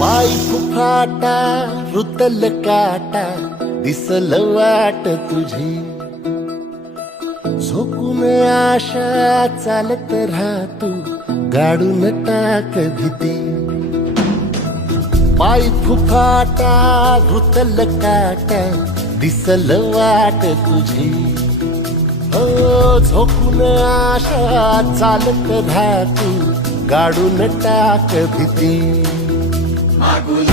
पाय फुफाटा रुतल काटा दिसल वाट तुझी झोकून आशा चालत राहतू गाडून टाक भीती पाय फुफाटा रुतल काटा दिसल वाट तुझी हो झोकून आशा चालत राहतू गाडून टाक भीती मागून